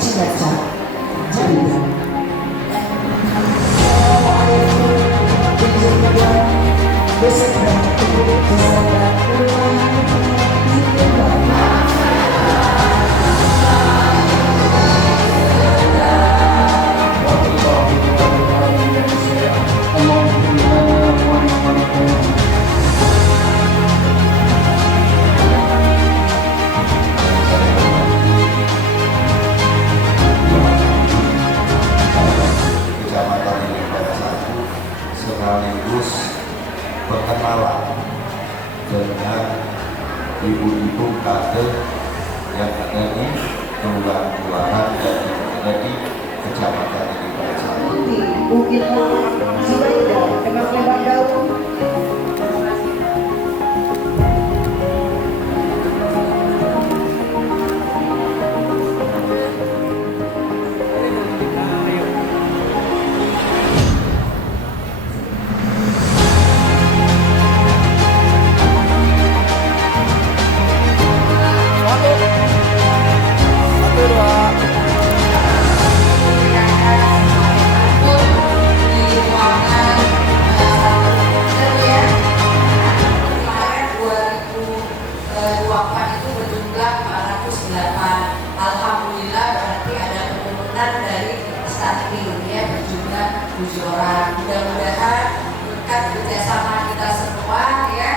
Cibaca, Jawa. Kecamatan ini pada satu sekaligus perkenalan dengan ibu-ibu kader yang ada di kelurahan dan yang ada di kecamatan ini pada satu. Bukit Sibaida dengan lebar daun. Alhamdulillah berarti ada penurunan dari stunting ya, berjumlah 7 orang. Mudah-mudahan berkat kerjasama kita semua ya,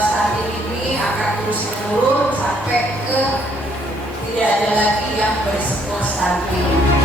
stunting ini akan terus menurun sampai ke tidak ada lagi yang berisiko stunting.